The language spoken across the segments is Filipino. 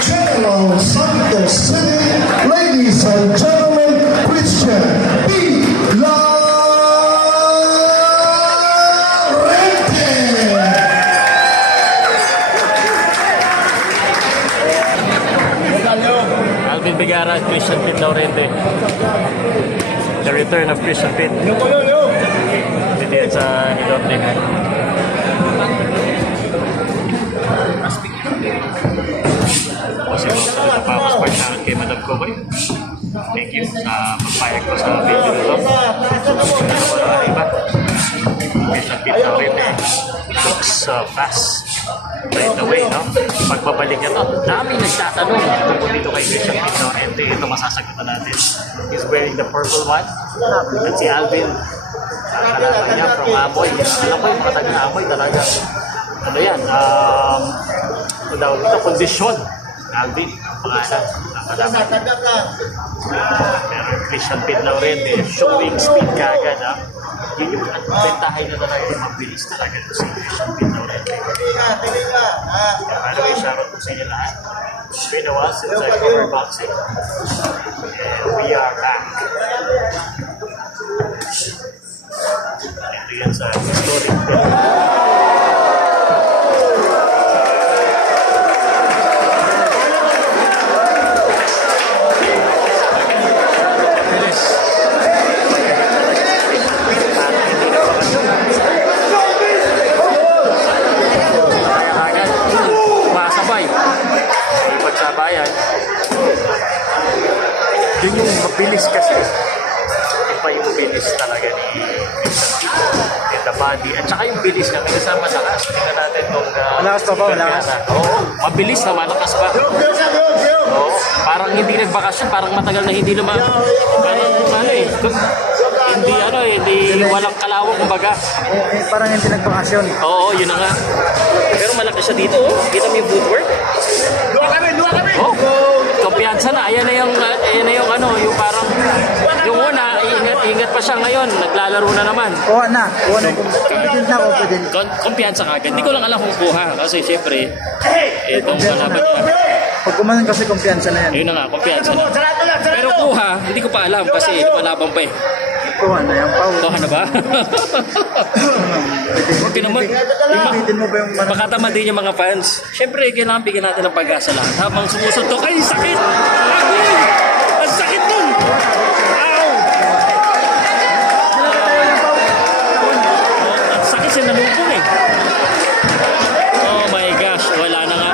General Santos City, ladies and gentlemen, Christian P. Alvin Bigara at Christian Pitt Laurente. The return of Christian Pitt. Dito yan sa Hilorte. Kasi tapos part sa akin kay Madam Kokoy. Thank you sa pagpayag ko sa video nito. Wala iba. Christian Pitt Laurente. Looks fast. Right away, no? Pagbabalik niya to, daming nagtatanong tungkol dito kay Christian Pitt Laurente. Ito masasagutan natin. He's wearing the purple one. At si Alvin, kalaban niya from Amoy. Alam mo yung mga taga-Amoy talaga. Ano yan? Dito, kondisyon. Alvin, ang pangalan. Nakalaban. Pero Christian Pitt Laurente, showing speed kagad, ha? Yun yung bentahin na talaga yung mabilis talaga si Christian Pitt Laurente. By the way, shoutout po sa inyo lahat. It's been a while since I covered boxing. And we are back. Ito yan sa historic film. Yun yung mabilis kasi. Iba yung bilis talaga ni Christian Pitt. And the body. At saka yung bilis niya. May kasama malakas. Tingnan natin kung... malakas pa ba? Malakas? Oo. Mabilis na. Malakas pa. Oo. Parang hindi nagbakasyon. Parang matagal na hindi naman... Parang eh. Hindi walang kalawang kumbaga. Parang hindi nagbakasyon. Oo, yun na nga. Pero malaki siya dito. Oh. Kita mo yung footwork. Luwa kami! Oh. Kumpiyansa na. Ayan na yung ano, yung parang yung una, ingat pa siya ngayon. Naglalaro na naman. Kuha na. Confident na, confident. Kumpiyansa kagad. Hindi ko lang alam kung kuha. Kasi syempre, itong kalaban niya. Pag kumanan kasi kumpiyansa na yan. Yun na nga, kumpiyansa na. Pero kuha, hindi ko pa alam kasi malabang pa eh. Kuha na yan, Pao. Kuha na ba? Okay naman. Pitin mo ba yung Baka tamad din yung mga fans. Syempre, kailangan bigyan natin ng pag-asa lahat. Habang sumusuntok, ay sakit! Ay! Ang sakit nun! Ow! Ang sakit siya nalupong eh. Oh my gosh, wala na nga.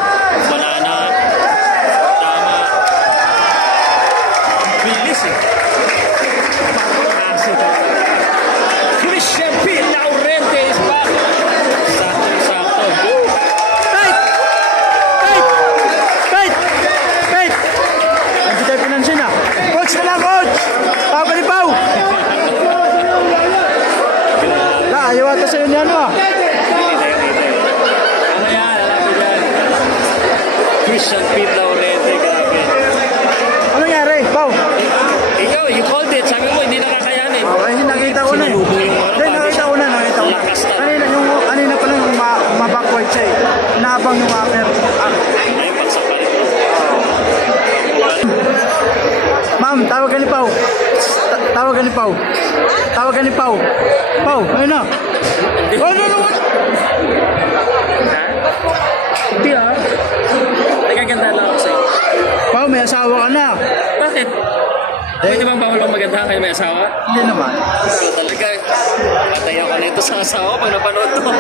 Wala na. Tama. Bilis eh. Christian Pitt Laurente is back. Sakto. Fight! Hindi tayo pinansin ah. Coach na lang, coach! Pao ka ni Pao! Ayaw ata sa'yo niyan mo ah. Ano yan? Alam yan. Christian Pitt Laurente, grabe. Ano nangyari, Pao? Ikaw, you called it. Sabi mo, hindi nakakayanin. Okay, nakita ko na eh. Sinalubong yung Hindi, nakita ko na. Lakas na. Kanina pa lang yung mabackward siya eh. Naabang yung upper. Ay, pagsak pa rin. Ma'am, tawagan ni Pao. Tawagan ni Pao. Pao, ayun na. Ano? Ha? Hindi ah. Nagaganda lang ako sa'yo. Pao, may asawa ka na. Bakit? Pwede bang bawal ang maganda kayo may asawa? Hindi naman. So talaga, patay ako na ito sa asawa pag napanood to.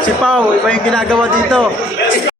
Si Pao, iba yung ginagawa dito.